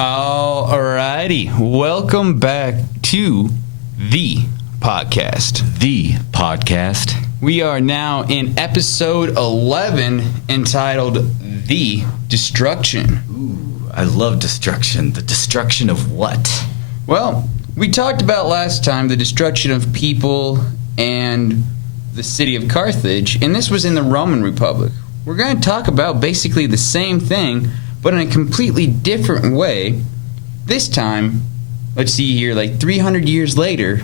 Alrighty, welcome back to the podcast. The podcast. We are now in episode 11 entitled The Destruction. Ooh, I love destruction. The destruction of what? Well, we talked about last time the destruction of people and the city of Carthage, and this was in the Roman Republic. We're going to talk about basically the same thing, but in a completely different way. This time, let's see here, like 300 years later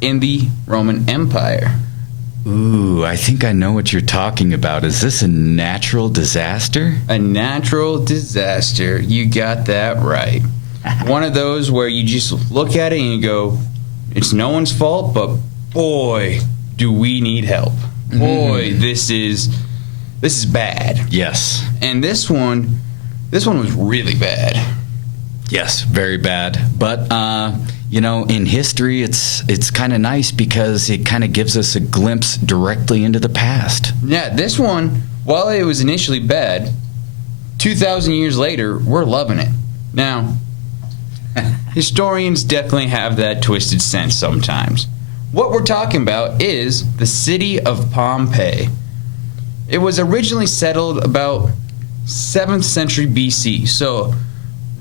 in the Roman Empire. Ooh, I think I know what you're talking about. Is this a natural disaster? A natural disaster. You got that right. One of those where you just look at it and you go, it's no one's fault, but boy, do we need help. Boy, this is bad. Yes. And this one was really bad. Yes, very bad. But, in history, it's kind of nice because it kind of gives us a glimpse directly into the past. Yeah, this one, while it was initially bad, 2,000 years later, we're loving it. Now, historians definitely have that twisted sense sometimes. What we're talking about is the city of Pompeii. It was originally settled about 7th century BC, so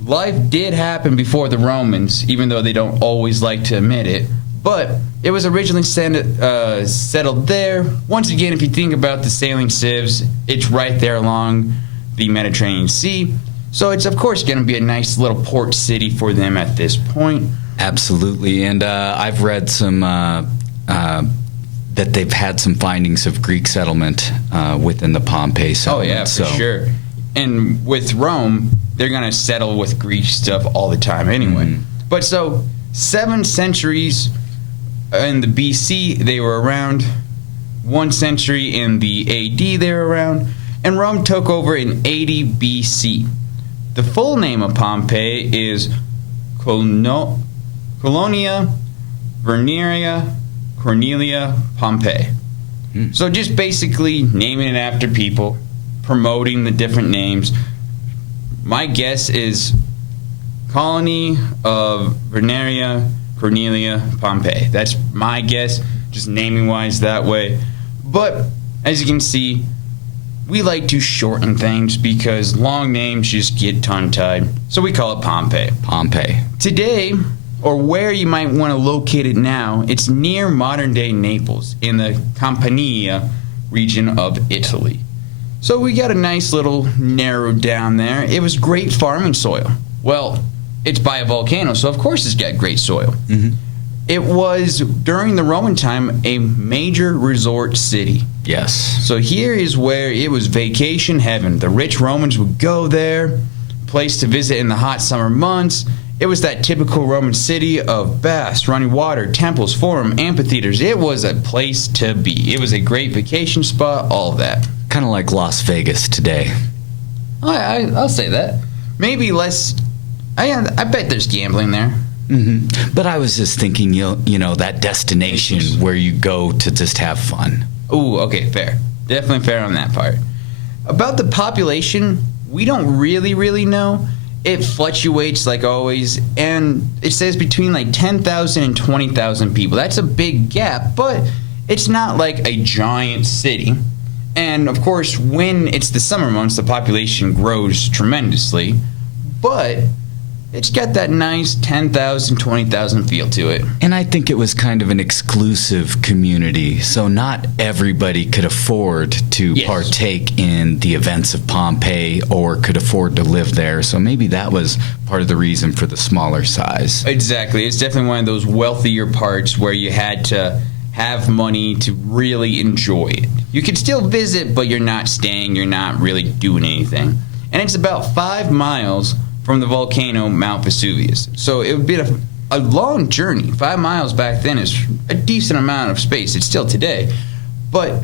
life did happen before the Romans, even though they don't always like to admit it. But it was originally settled there. Once again, if you think about the sailing civs, it's right there along the Mediterranean Sea. So it's, of course, going to be a nice little port city for them at this point. Absolutely. And I've read some that they've had some findings of Greek settlement within the Pompeii settlement. Oh, yeah, for sure. And with Rome, they're going to settle with Greek stuff all the time anyway. Mm-hmm. But so, 7 centuries in the BC, they were around. 1 century in the AD, they were around. And Rome took over in 80 BC. The full name of Pompeii is Colonia Veneria Cornelia Pompeii. So just basically naming it after people, promoting the different names. My guess is Colony of Veneria Cornelia Pompeii. That's my guess, just naming wise that way. But as you can see, we like to shorten things because long names just get tongue-tied. So we call it Pompeii. Pompeii. Today, or where you might want to locate it now, it's near modern-day Naples in the Campania region of Italy. So we got a nice little narrow down there. It was great farming soil. Well, it's by a volcano, so of course it's got great soil. Mm-hmm. It was, during the Roman time, a major resort city. Yes. So here is where it was vacation heaven. The rich Romans would go there, place to visit in the hot summer months. It was that typical Roman city of baths, running water, temples, forum, amphitheaters. It was a place to be. It was a great vacation spot, all of that. Kind of like Las Vegas today. I'll say that. Maybe less. I bet there's gambling there. Mm-hmm. But I was just thinking, that destination where you go to just have fun. Ooh, okay, fair. Definitely fair on that part. About the population, we don't really know. It fluctuates like always, and it says between like 10,000 and 20,000 people. That's a big gap, but it's not like a giant city. And of course, when it's the summer months, the population grows tremendously, but it's got that nice 10,000, 20,000 feel to it. And I think it was kind of an exclusive community, so not everybody could afford to partake in the events of Pompeii or could afford to live there. So maybe that was part of the reason for the smaller size. Exactly. It's definitely one of those wealthier parts where you had to have money to really enjoy it. You could still visit, but you're not staying, you're not really doing anything. And it's about 5 miles from the volcano Mount Vesuvius. So it would be a long journey. 5 miles back then is a decent amount of space. It's still today. But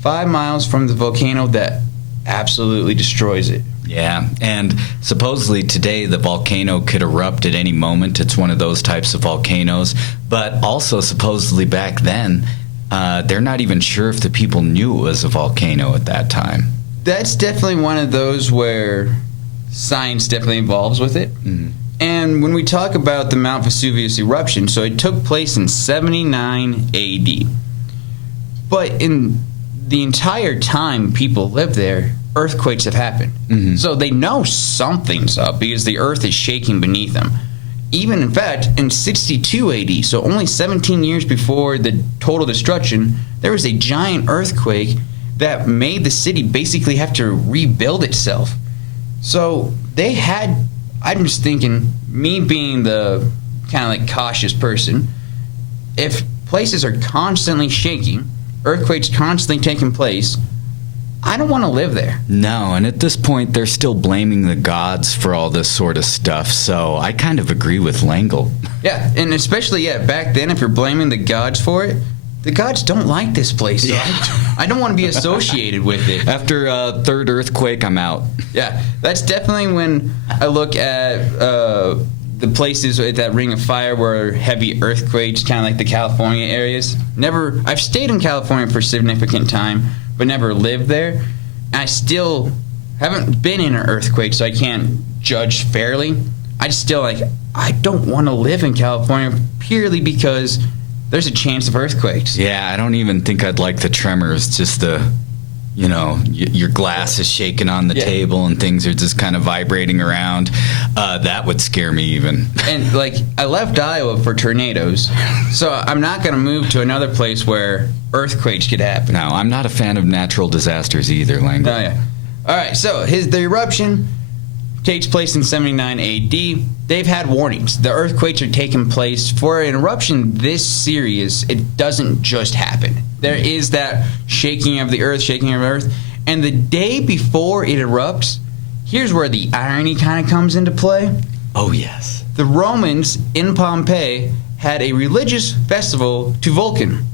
5 miles from the volcano that absolutely destroys it. Yeah, and supposedly today the volcano could erupt at any moment. It's one of those types of volcanoes. But also supposedly back then, they're not even sure if the people knew it was a volcano at that time. That's definitely one of those where science definitely involves with it. And when we talk about the Mount Vesuvius eruption, so it took place in 79 AD. But in the entire time people lived there, earthquakes have happened. So they know something's up because the earth is shaking beneath them. Even, in fact, in 62 AD, so only 17 years before the total destruction, there was a giant earthquake that made the city basically have to rebuild itself. So they had, I'm just thinking, me being the kind of like cautious person, if places are constantly shaking, earthquakes constantly taking place, I don't want to live there. No, and at this point, they're still blaming the gods for all this sort of stuff, so I kind of agree with Langle. Yeah, and especially, back then, if you're blaming the gods for it, the gods don't like this place, so I don't want to be associated with it. After a third earthquake, I'm out. Yeah, that's definitely when I look at the places at that Ring of Fire where heavy earthquakes, kind of like the California areas. I've stayed in California for a significant time, but never lived there. I still haven't been in an earthquake, so I can't judge fairly. I don't want to live in California purely because there's a chance of earthquakes. Yeah, I don't even think I'd like the tremors, just your glass is shaking on the table and things are just kind of vibrating around. That would scare me even. And I left Iowa for tornadoes, so I'm not going to move to another place where earthquakes could happen. No, I'm not a fan of natural disasters either, Lang. Oh, yeah. All right, so the eruption takes place in 79 AD. They've had warnings. The earthquakes are taking place. For an eruption this serious, it doesn't just happen. There is that shaking of the earth, and the day before it erupts, here's where the irony kind of comes into play. Oh, yes. The Romans in Pompeii had a religious festival to Vulcan.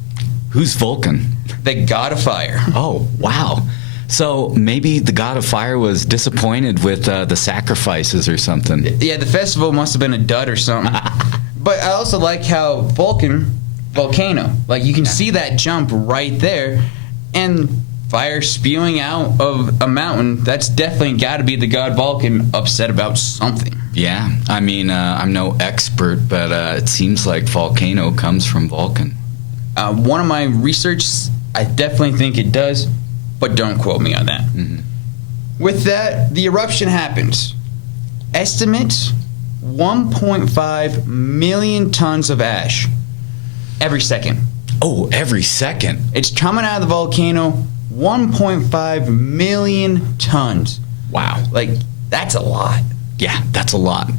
Who's Vulcan? The god of fire. Oh, wow. So maybe the god of fire was disappointed with the sacrifices or something. Yeah, the festival must have been a dud or something. But I also like how volcano, you can see that jump right there, and fire spewing out of a mountain. That's definitely got to be the god Vulcan upset about something. Yeah, I mean, I'm no expert, but it seems like volcano comes from Vulcan. One of my research, I definitely think it does, but don't quote me on that. With that, the eruption happens. Estimates 1.5 million tons of ash every second. Oh, every second. It's coming out of the volcano, 1.5 million tons. Wow. That's a lot. Yeah, that's a lot.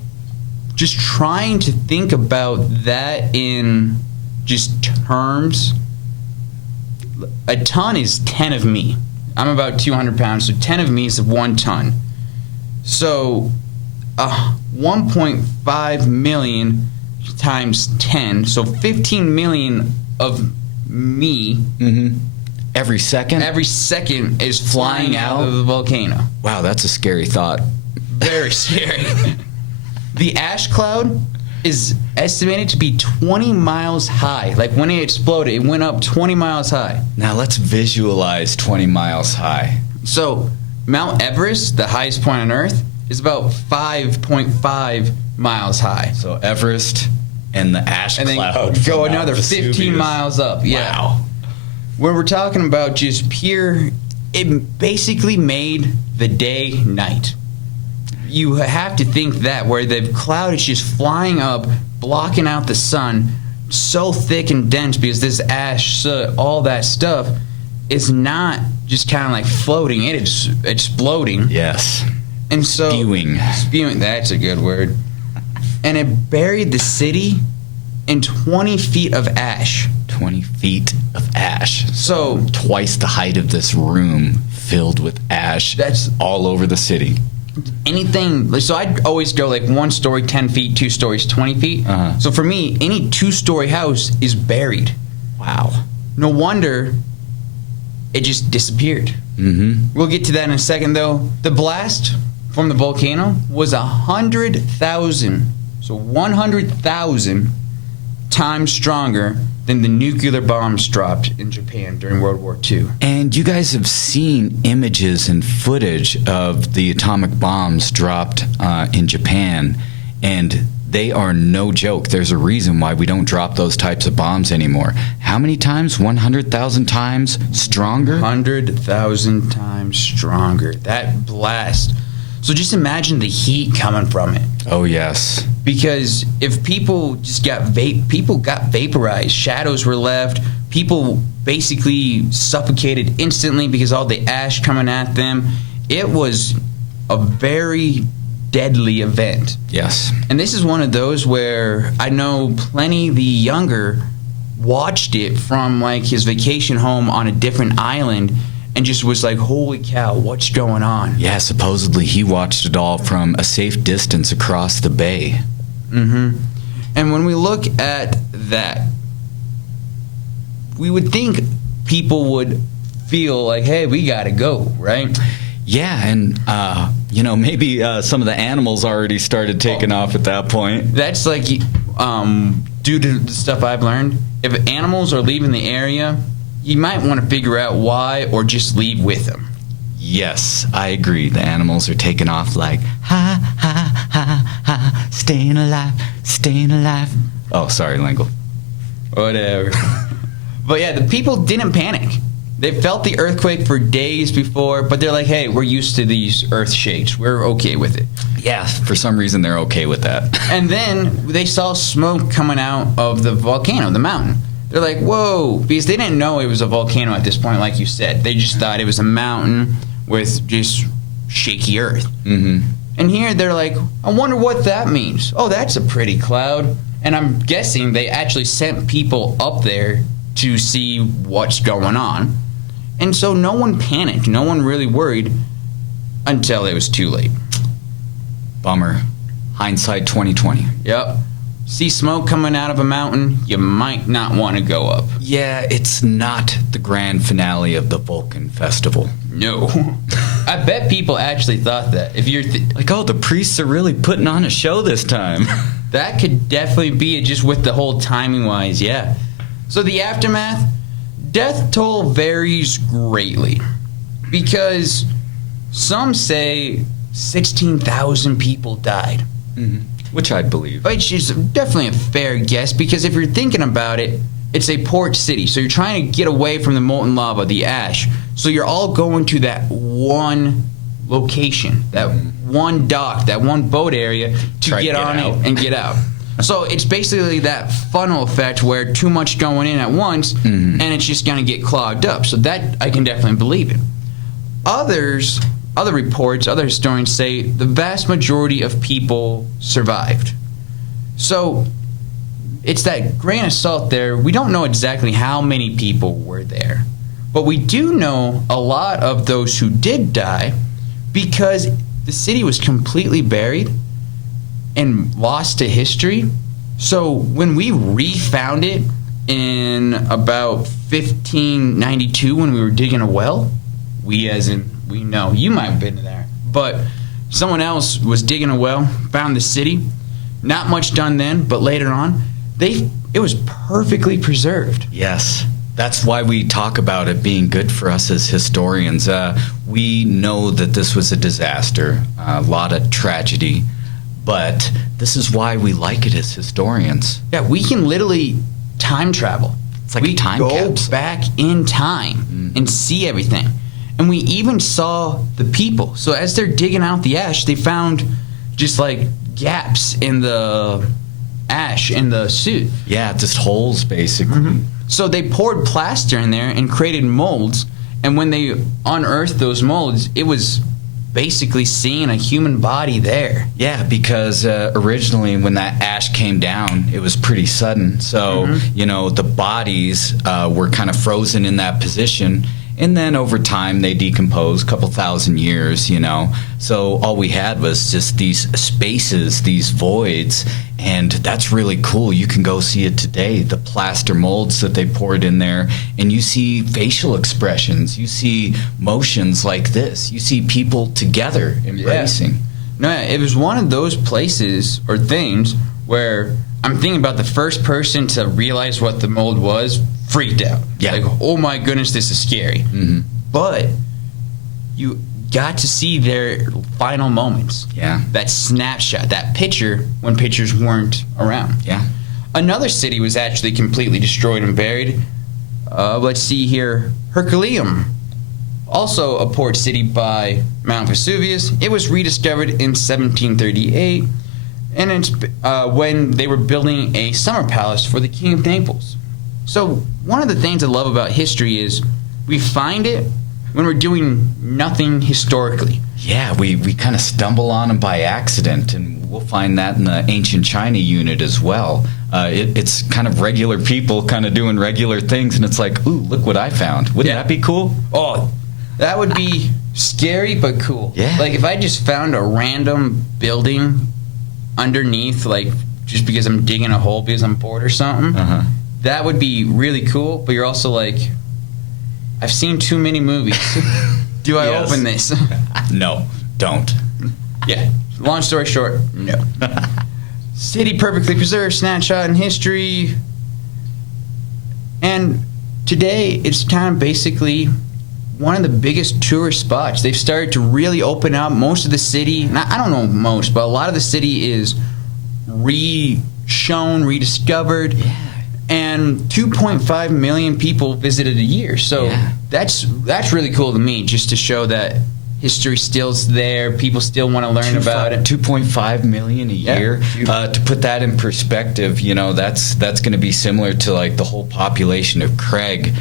Just trying to think about that in just terms. A ton is 10 of me. I'm about 200 pounds, so 10 of me is 1 ton. So 1.5 million times 10, so 15 million of me. Every second? Every second is flying out of the volcano. Wow, that's a scary thought. Very scary. The ash cloud is estimated to be 20 miles high. When it exploded, it went up 20 miles high. Now let's visualize 20 miles high. So Mount Everest, the highest point on Earth, is about 5.5 miles high. So Everest and the ash and cloud. Then go another 15 miles up. Yeah. Wow. When we're talking about just pure, it basically made the day night. You have to think that, where the cloud is just flying up, blocking out the sun, so thick and dense because this ash, soot, all that stuff is not just kind of floating. It is exploding. Yes. And so spewing, that's a good word. And it buried the city in 20 feet of ash. 20 feet of ash. So twice the height of this room filled with ash. That's all over the city. Anything, so I'd always go 1 story, 10 feet, 2 stories, 20 feet. So for me, any 2-story house is buried. Wow. No wonder it just disappeared. We'll get to that in a second, though. The blast from the volcano was 100,000. So 100,000 times stronger than the nuclear bombs dropped in Japan during World War II. And you guys have seen images and footage of the atomic bombs dropped in Japan, and they are no joke. There's a reason why we don't drop those types of bombs anymore. How many times? 100,000 times stronger? 100,000 times stronger. That blast. So just imagine the heat coming from it. Oh, yes. Because if people just people got vaporized, shadows were left, people basically suffocated instantly because all the ash coming at them. It was a very deadly event. Yes. And this is one of those where I know plenty the younger watched it from like his vacation home on a different island and just was like, holy cow, what's going on? Yeah, supposedly he watched it all from a safe distance across the bay. Mm-hmm. And when we look at that, we would think people would feel like, hey, we gotta go, right? Yeah, and maybe some of the animals already started taking off at that point. That's like, due to the stuff I've learned, if animals are leaving the area, you might want to figure out why or just leave with them. Yes, I agree. The animals are taking off like, ha, ha, ha, ha, staying alive, staying alive. Oh, sorry, Lingle. Whatever. But yeah, the people didn't panic. They felt the earthquake for days before, but they're like, hey, we're used to these earth shakes. We're okay with it. Yeah, for some reason they're okay with that. And then they saw smoke coming out of the volcano, the mountain. They're like, whoa, because they didn't know it was a volcano at this point, like you said. They just thought it was a mountain with just shaky earth. Mm-hmm. And here they're like, I wonder what that means. Oh, that's a pretty cloud. And I'm guessing they actually sent people up there to see what's going on. And so no one panicked. No one really worried until it was too late. Bummer. Hindsight 2020. Yep. See smoke coming out of a mountain, you might not want to go up. Yeah, it's not the grand finale of the Vulcan Festival. No. I bet people actually thought that. If you're like, oh, the priests are really putting on a show this time. That could definitely be it, just with the whole timing wise, yeah. So the aftermath, death toll varies greatly because some say 16,000 people died. Mm-hmm. Which I believe. Which is definitely a fair guess because if you're thinking about it, it's a port city. So you're trying to get away from the molten lava, the ash. So you're all going to that one location, that one dock, that one boat area to get on it and get out. So it's basically that funnel effect where too much going in at once and it's just going to get clogged up. So that I can definitely believe it. Other reports, other historians say the vast majority of people survived. So it's that grain of salt there. We don't know exactly how many people were there. But we do know a lot of those who did die because the city was completely buried and lost to history. So when we refound it in about 1592 when we were digging a well, we know, you might have been there, but someone else was digging a well, found the city. Not much done then, but later on, it was perfectly preserved. Yes. That's why we talk about it being good for us as historians. We know that this was a disaster, a lot of tragedy, but this is why we like it as historians. Yeah, we can literally time travel. It's like a time capsule. Go back in time and see everything. And we even saw the people. So as they're digging out the ash, they found just like gaps in the ash in the suit. Yeah, just holes basically. Mm-hmm. So they poured plaster in there and created molds. And when they unearthed those molds, it was basically seeing a human body there. Yeah, because originally when that ash came down, it was pretty sudden. So, the bodies were kind of frozen in that position. And then over time, they decomposed, a couple thousand years, So all we had was just these spaces, these voids, and that's really cool. You can go see it today, the plaster molds that they poured in there, and you see facial expressions. You see motions like this. You see people together embracing. Yeah. No, it was one of those places or things where I'm thinking about the first person to realize what the mold was, freaked out. Yeah. Like, oh my goodness, this is scary. Mm-hmm. But you got to see their final moments. Yeah. That snapshot, that picture when pictures weren't around. Yeah. Another city was actually completely destroyed and buried. Let's see here. Herculaneum, also a port city by Mount Vesuvius. It was rediscovered in 1738, and it's when they were building a summer palace for the King of Naples. So one of the things I love about history is we find it when we're doing nothing historically. Yeah, we kind of stumble on them by accident, and we'll find that in the ancient China unit as well. It's kind of regular people kind of doing regular things, and it's like, ooh, look what I found. Wouldn't that be cool? Oh, that would be scary but cool. Yeah. Like if I just found a random building underneath, like just because I'm digging a hole because I'm bored or something, that would be really cool. But you're also like, I've seen too many movies. Do I open this? No, don't. Yeah. Long story short, no. City perfectly preserved, snapshot in history. And today, it's kind of basically one of the biggest tourist spots. They've started to really open up most of the city. I don't know most, but a lot of the city is re-shown, rediscovered. Yeah. And 2.5 million people visited a year. So that's really cool to me, just to show that history still's there. People still want to learn about it. 2.5 million a year. To put that in perspective, you know, that's going to be similar to like the whole population of Craig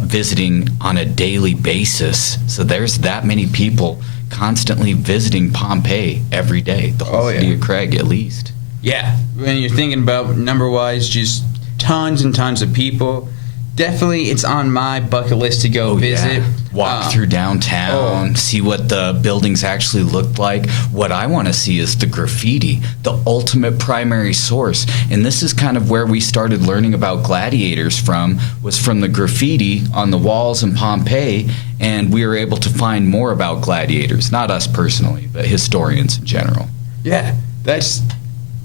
visiting on a daily basis. So there's that many people constantly visiting Pompeii every day. The whole city of Craig, at least. Yeah. When you're thinking about number-wise, just tons and tons of people. Definitely, it's on my bucket list to go visit. Yeah. Walk through downtown, see what the buildings actually looked like. What I want to see is the graffiti, the ultimate primary source. And this is kind of where we started learning about gladiators was from the graffiti on the walls in Pompeii. And we were able to find more about gladiators. Not us personally, but historians in general. Yeah, that's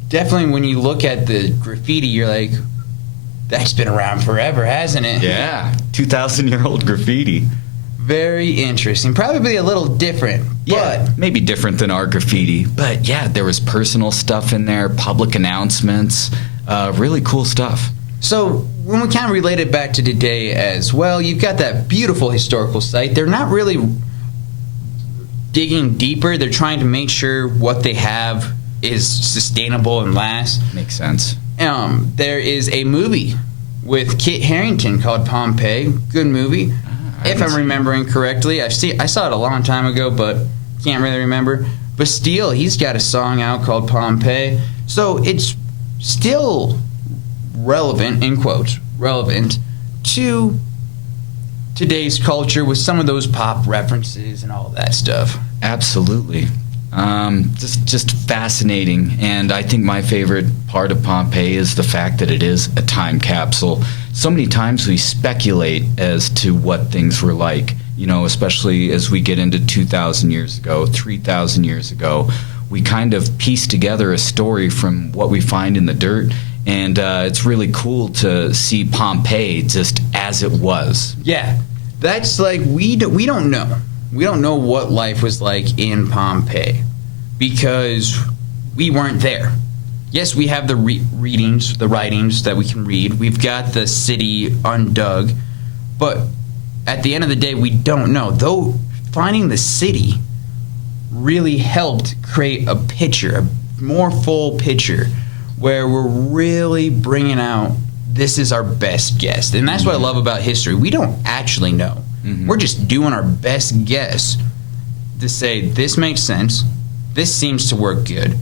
definitely when you look at the graffiti, you're like, that's been around forever, hasn't it? Yeah, 2,000-year-old graffiti. Very interesting. Probably a little different. But maybe different than our graffiti. But yeah, there was personal stuff in there, public announcements, really cool stuff. So when we kind of relate it back to today as well, you've got that beautiful historical site. They're not really digging deeper. They're trying to make sure what they have is sustainable and lasts. Makes sense. There is a movie with Kit Harington called Pompeii. Good movie. If I'm remembering correctly. I saw it a long time ago, but can't really remember. Bastille, he's got a song out called Pompeii. So it's still relevant, in quotes, relevant to today's culture with some of those pop references and all that stuff. Absolutely. Just fascinating. And I think my favorite part of Pompeii is the fact that it is a time capsule. So many times we speculate as to what things were like, you know, especially as we get into 2,000 years ago, 3,000 years ago. We kind of piece together a story from what we find in the dirt. And it's really cool to see Pompeii just as it was. Yeah, that's like, we don't know. We don't know what life was like in Pompeii because we weren't there. Yes, we have the readings, the writings that we can read. We've got the city undug. But at the end of the day, we don't know. Though finding the city really helped create a picture, a more full picture, where we're really bringing out this is our best guess. And that's what I love about history. We don't actually know. We're just doing our best guess to say, this makes sense. This seems to work good.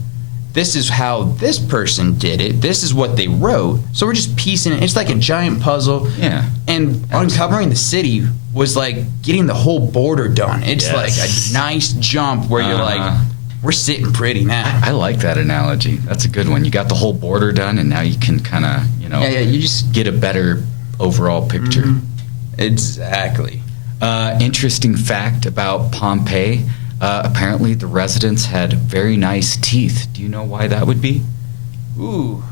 This is how this person did it. This is what they wrote. So we're just piecing it. It's like a giant puzzle. Yeah. And uncovering the city was like getting the whole border done. It's like a nice jump where you're like, we're sitting pretty now. I like that analogy. That's a good one. You got the whole border done, and now you can kind of, you know, you just get a better overall picture. Exactly. Interesting fact about Pompeii. Apparently, the residents had very nice teeth. Do you know why that would be? Ooh,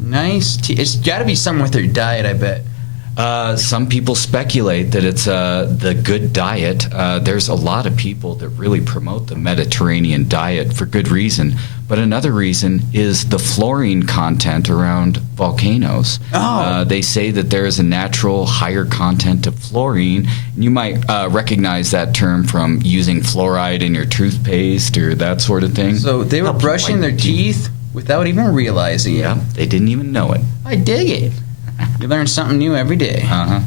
nice. It's got to be something with their diet, I bet. Some people speculate that it's the good diet. There's a lot of people that really promote the Mediterranean diet for good reason. But another reason is the fluorine content around volcanoes. Oh. They say that there is a natural higher content of fluorine. You might recognize that term from using fluoride in your toothpaste or that sort of thing. So they were brushing their teeth without even realizing it. Yeah, they didn't even know it. I dig it. You learn something new every day. Uh-huh.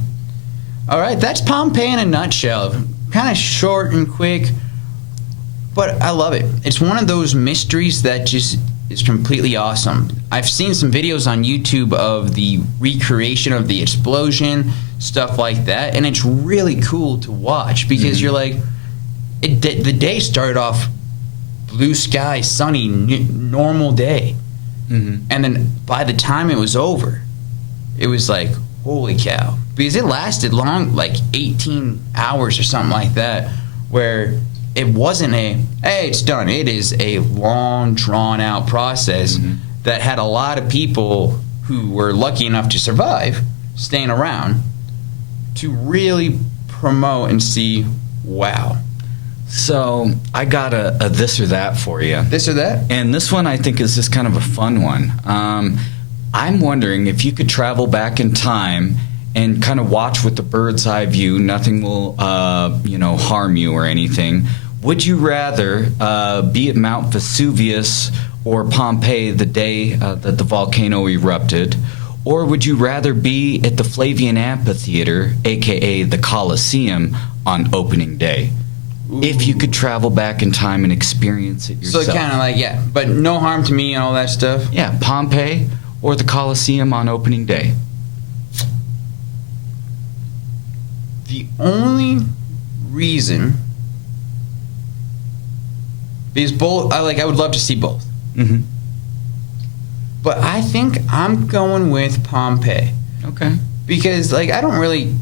All right, that's Pompeii in a nutshell. Kind of short and quick, but I love it. It's one of those mysteries that just is completely awesome. I've seen some videos on YouTube of the recreation of the explosion, stuff like that, and it's really cool to watch because you're like, the day started off blue sky, sunny, normal day. And then by the time it was over, it was like, holy cow. Because it lasted long, like 18 hours or something like that, where it wasn't hey, it's done. It is a long, drawn-out process that had a lot of people who were lucky enough to survive staying around to really promote and see, wow. So I got a this or that for you. This or that? And this one I think is just kind of a fun one. I'm wondering if you could travel back in time and kind of watch with the bird's eye view. Nothing will, harm you or anything. Would you rather be at Mount Vesuvius or Pompeii the day that the volcano erupted? Or would you rather be at the Flavian Amphitheater, a.k.a. the Colosseum, on opening day? Ooh. If you could travel back in time and experience it yourself. So kind of like, yeah, but no harm to me and all that stuff? Yeah, Pompeii or the Colosseum on opening day. The only reason, because both, I would love to see both. But I think I'm going with Pompeii. Okay. Because, I don't really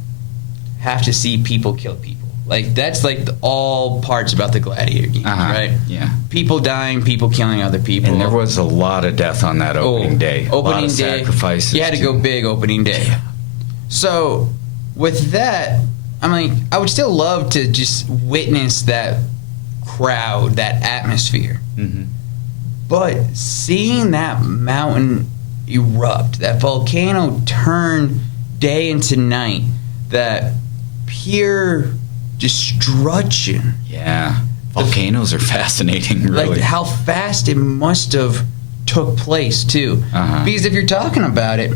have to see people kill people. That's all parts about the gladiator game, right? Yeah. People dying, people killing other people. And there was a lot of death on that opening day. Opening a lot of day. Sacrifices. You had to go big opening day. Yeah. So, with that, I would still love to just witness that crowd, that atmosphere. But seeing that mountain erupt, that volcano turn day into night, that pure destruction. Yeah. Volcanoes are fascinating, really. How fast it must have took place, too. Because if you're talking about it,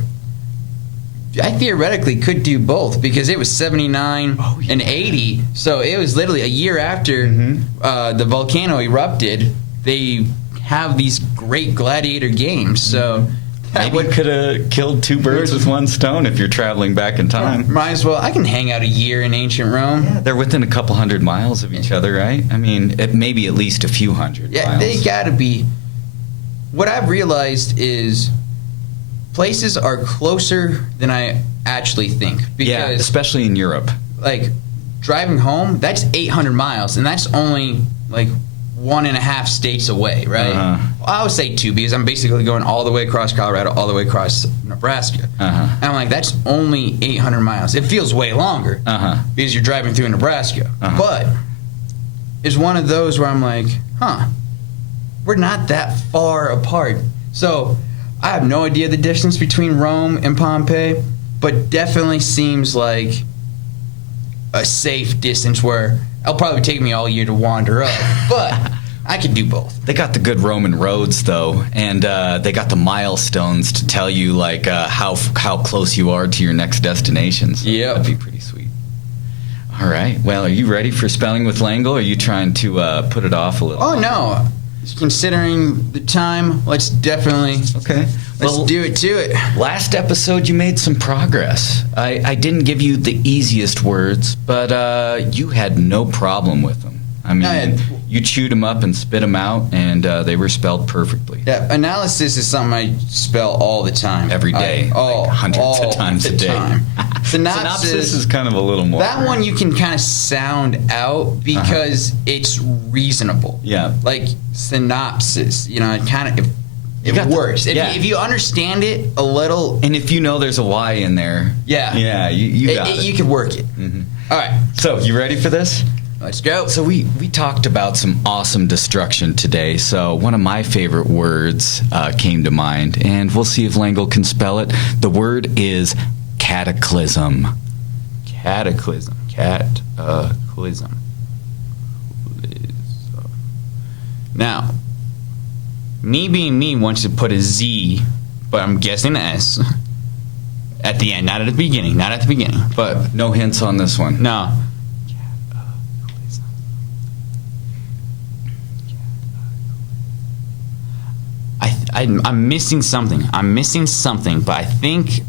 I theoretically could do both because it was 79 and 80. So it was literally a year after the volcano erupted. They have these great gladiator games. So maybe you could have killed two birds with one stone if you're traveling back in time. Might as well. I can hang out a year in ancient Rome. Yeah, they're within a couple hundred miles of each other, right? I mean, maybe at least a few hundred miles. Yeah, they got to be. What I've realized is places are closer than I actually think. Because, yeah, especially in Europe. Driving home, that's 800 miles, and that's only 1.5 states away, right? Well, I would say 2 because I'm basically going all the way across Colorado, all the way across Nebraska. And I'm that's only 800 miles. It feels way longer because you're driving through Nebraska. But it's one of those where I'm we're not that far apart. So I have no idea the distance between Rome and Pompeii, but definitely seems like a safe distance where it'll probably take me all year to wander up, but I can do both. They got the good Roman roads, though, and they got the milestones to tell you how close you are to your next destination. So that'd be pretty sweet. All right. Well, are you ready for Spelling with Langle, or are you trying to put it off a little? Oh, no. Considering the time, let's definitely do it to it. Last episode, you made some progress. I didn't give you the easiest words, but you had no problem with them. I mean, you chewed them up and spit them out, and they were spelled perfectly. Yeah, analysis is something I spell all the time. Every day. Hundreds of times a day. Synopsis is kind of a little more. That one you can kind of sound out because it's reasonable. Yeah. Synopsis, it kind of It got the- works. If you understand it a little, And if you know there's a Y in there, yeah, you got it. you can work it. All right, So, you ready for this? let's go. So we talked about some awesome destruction today. So one of my favorite words came to mind, and we'll see if Langle can spell it. The word is cataclysm. Cataclysm. Cataclysm. Now, me being me wants to put a Z, but I'm guessing an S at the end, not at the beginning. Not at the beginning, but No hints on this one. no. I'm missing something. But I think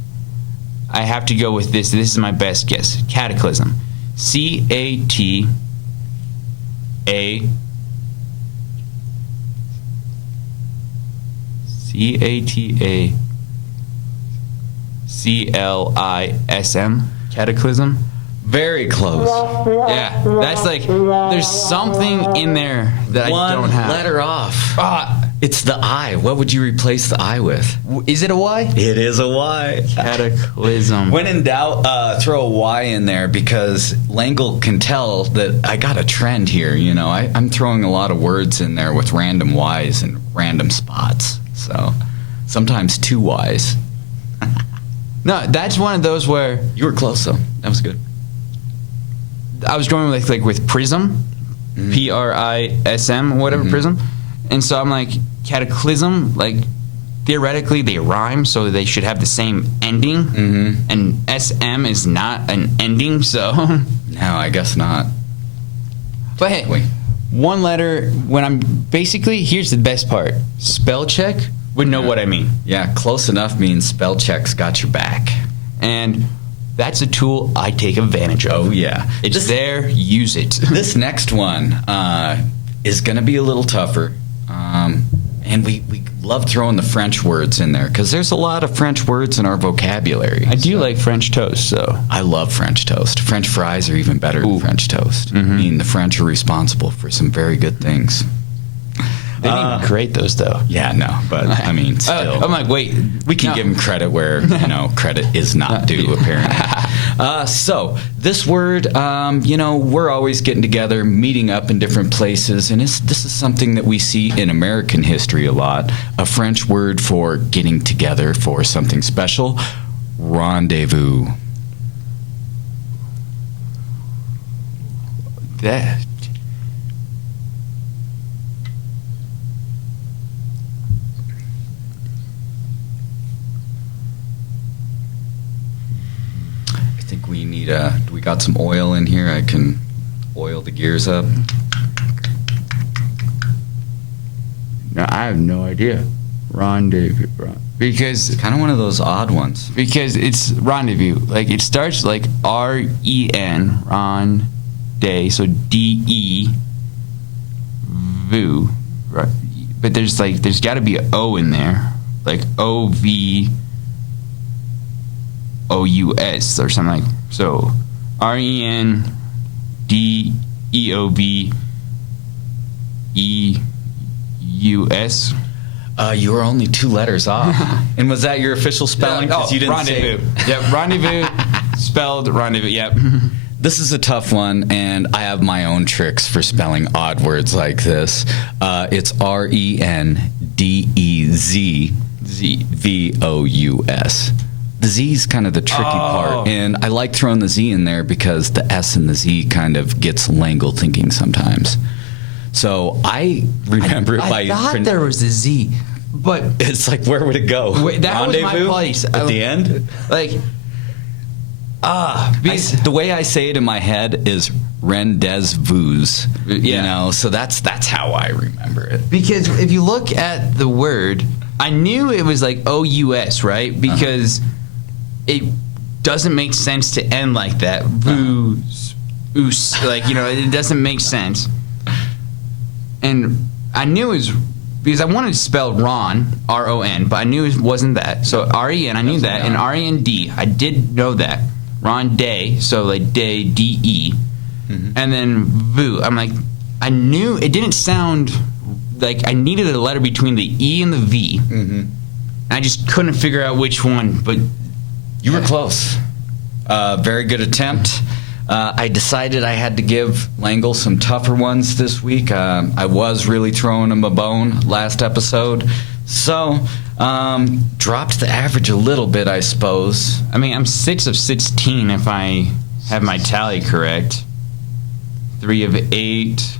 I have to go with this. This is my best guess. Cataclysm. C-A-T-A. C-A-T-A. C-L-I-S-M. Cataclysm. Very close. Yeah, that's like, there's something in there that One I don't have. letter off. Ah, It's the I. What would you replace the I with? is it a Y? It is a Y. Cataclysm. When in doubt, throw a Y in there because Langle can tell that I got a trend here. You know, I'm throwing a lot of words in there with random Ys and random spots. So sometimes two Ys. No, that's one of those where You were close though. That was good. I was going with like with Prism, P-R-I-S-M, whatever, Prism, and so I'm like, Cataclysm, like theoretically they rhyme, so they should have the same ending, and S-M is not an ending, so. No, I guess not. But hey, Wait. one letter. When I'm basically, here's the best part: spell check would know what I mean, Yeah, close enough means spell check's got your back. and that's a tool I take advantage of. Oh yeah, It's there, use it. This next one is going to be a little tougher. And we love throwing the French words in there because there's a lot of French words in our vocabulary. I do like French toast, so. I love French toast. French fries are even better than French toast. I mean, the French are responsible for some very good things. They didn't even create those, though. Yeah, no, but I mean, still. I'm like, wait. We can no. give them credit where, credit is not due, apparently. So, this word, we're always getting together, meeting up in different places, and this is something that we see in American history a lot. A French word for getting together for something special, rendezvous. That. I think we need we got some oil in here. I can oil the gears up. No, I have no idea. Rendezvous. Because Kind of one of those odd ones. it's rendezvous. Like, it starts like R-E-N, ronde, so D-E, vu. Right? But there's got to be an O in there. Like O-V-O-U-S or something like. So R-E-N-D-E-O-V-E-U-S. You were only 2 letters off. And was that your official spelling? 'Cause you didn't rendezvous. say. Yep, rendezvous. Spelled rendezvous. Yep. This is a tough one, and I have my own tricks for spelling odd words like this. It's R-E-N-D-E-Z-V-O-U-S. The Z is kind of the tricky part, and I like throwing the Z in there because the S and the Z kind of gets Langle thinking sometimes. So I remember it by. I thought there was a Z, but It's like, where would it go? Wait, that was my Rendezvous? place. At the end? like, The way I say it in my head is rendezvous. Yeah. So that's how I remember it. because if you look at the word, I knew it was like O-U-S, right? Because it doesn't make sense to end like that. Vus, oos, like, it doesn't make sense. And I knew it was, because I wanted to spell Ron, R-O-N, but I knew it wasn't that. So R-E-N, I knew that. And R-E-N-D, I did know that. Ron Day, so like day, D-E. And then Vu, I'm like, I knew, it didn't sound like I needed a letter between the E and the V. Mm-hmm. I just couldn't figure out which one, but You were close. Very good attempt. I decided I had to give Langle some tougher ones this week. I was really throwing him a bone last episode. So, dropped the average a little bit, I suppose. I mean, I'm 6 of 16 if I have my tally correct. 3 of 8.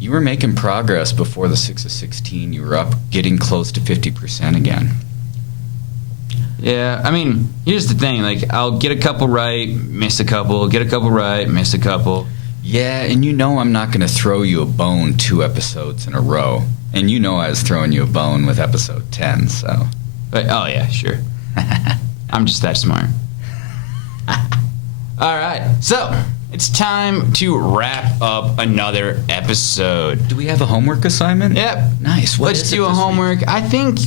You were making progress before the 6 of 16. You were up, getting close to 50% again. Yeah, I mean, here's the thing. Like, I'll get a couple right, miss a couple, get a couple right, miss a couple. Yeah, and you know I'm not going to throw you a bone 2 episodes in a row. And you know I was throwing you a bone with episode 10, so. But, oh, yeah, sure. I'm just that smart. All right, so it's time to wrap up another episode. Do we have a homework assignment? Yep. Nice. What Let's is it do a this week? homework. I think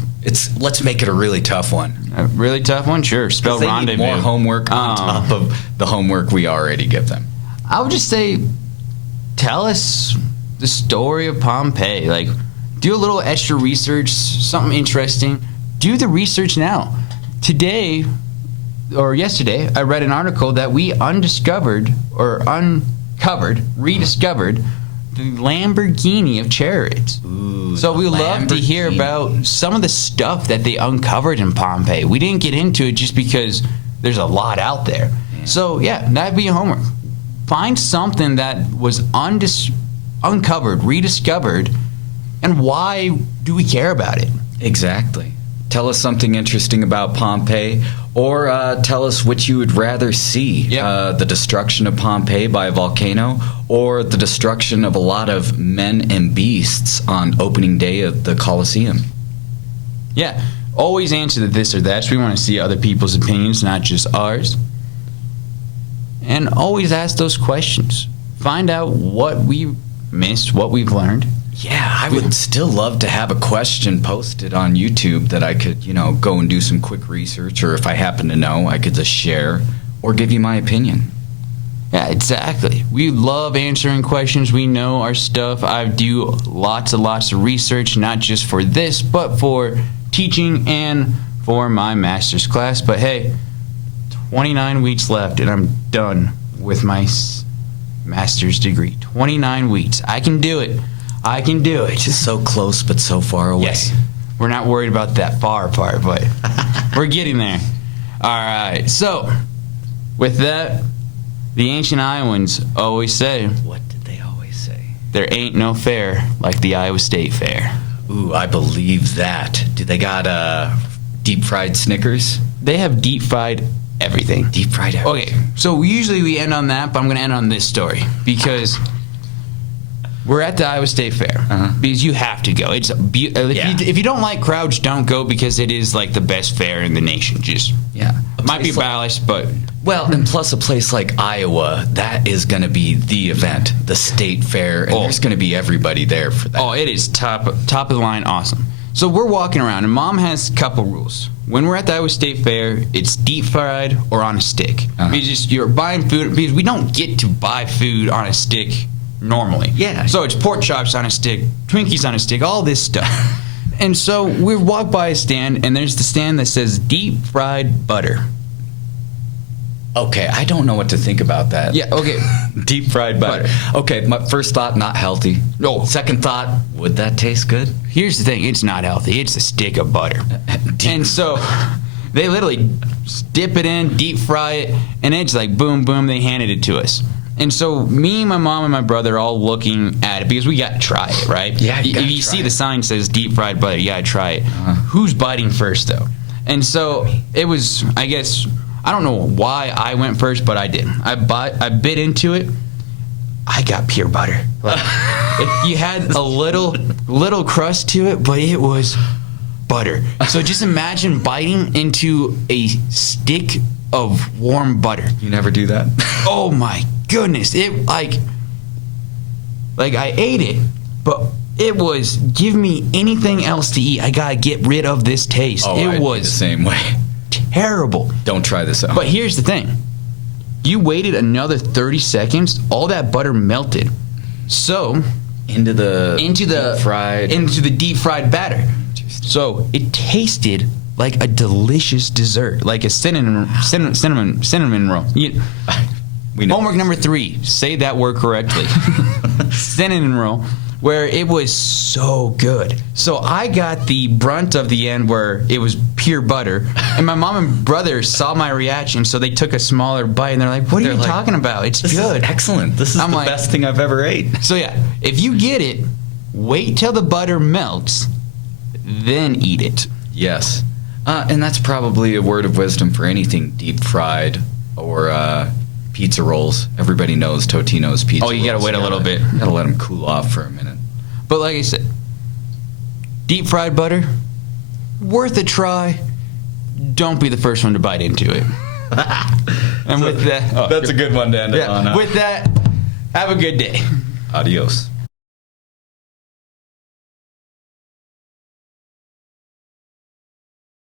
Let's make it a really tough one. a really tough one. Sure. Spell They need rendezvous. more homework on Oh. top of the homework we already give them. I would just say, tell us the story of Pompeii. Like, do a little extra research, something interesting. Do the research now. Today, or yesterday, I read an article that we rediscovered the Lamborghini of chariots. Ooh, So we love to hear Lamborghini. about some of the stuff that they uncovered in Pompeii. We didn't get into it just because there's a lot out there. Yeah. So yeah, that'd be your homework. Find something that was uncovered, rediscovered, and why do we care about it? Exactly. Tell us something interesting about Pompeii, or tell us which you would rather see. Yeah. The destruction of Pompeii by a volcano, or the destruction of a lot of men and beasts on opening day of the Colosseum. Yeah, always answer the this or that. We want to see other people's opinions, not just ours. And always ask those questions. Find out what we missed, what we've learned. Yeah, I would still love to have a question posted on YouTube that I could, go and do some quick research, or if I happen to know, I could just share or give you my opinion. Yeah, exactly. We love answering questions. We know our stuff. I do lots and lots of research, not just for this, but for teaching and for my master's class. But hey, 29 weeks left, and I'm done with my master's degree. 29 weeks. I can do it. I can do it. Just so close, but so far away. Yes. We're not worried about that far part, but we're getting there. All right. So, with that, the ancient Iowans always say, What did they always say? there ain't no fair like the Iowa State Fair. Ooh, I believe that. Do they got deep fried Snickers? They have deep fried everything. Deep fried everything. Okay, so usually we end on that, but I'm going to end on this story because we're at the Iowa State Fair. Uh-huh. Because you have to go. It's if you don't like crowds, don't go because it is like the best fair in the nation. Just Yeah. might be biased, but Well, and plus a place like Iowa, that is going to be the event, the state fair, and there's going to be everybody there for that. oh, it is top of the line awesome. So we're walking around, and Mom has a couple rules. When we're at the Iowa State Fair, it's deep fried or on a stick. Uh-huh. You're buying food because we don't get to buy food on a stick normally. Yeah. So it's pork chops on a stick, Twinkies on a stick, all this stuff. And so we walk by a stand, and there's the stand that says deep fried butter. Okay, I don't know what to think about that. Yeah, okay. Deep fried butter. Okay, my first thought, not healthy. No. Second thought, would that taste good? Here's the thing, it's not healthy. It's a stick of butter. And so they literally dip it in, deep fry it, and it's like boom, boom, they handed it to us. And so me, my mom, and my brother are all looking at it because we got to try it, right? Yeah, you gotta If you try see it. the sign says deep fried butter, you got to try it. Who's biting first, though? And so it was, I guess, I don't know why I went first, but I did. I bit into it. I got pure butter. Like, you had a little crust to it, but it was butter. So just imagine biting into a stick of warm butter. You never do that? Oh my goodness! It like I ate it, but it was give me anything else to eat. I gotta get rid of this taste. Oh, it I'd be the was same way. terrible. Don't try this out. But here's the thing. You waited another 30 seconds, all that butter melted. So, into the deep fried batter. So it tasted like a delicious dessert, like a cinnamon roll. We know. Homework number 3: say that word correctly. Cinnamon roll, where it was so good. So I got the brunt of the end where it was pure butter, and my mom and brother saw my reaction, so they took a smaller bite, and they're like, "What are you talking about? It's good. Is excellent. This is the best thing I've ever ate." So yeah, if you get it, wait till the butter melts, then eat it. Yes. And that's probably a word of wisdom for anything deep fried or pizza rolls. Everybody knows Totino's pizza rolls. Oh, you gotta wait a little bit. Gotta let them cool off for a minute. But like I said, deep fried butter, worth a try. Don't be the first one to bite into it. And with that, that's a good one to end it on. With that, have a good day. Adios.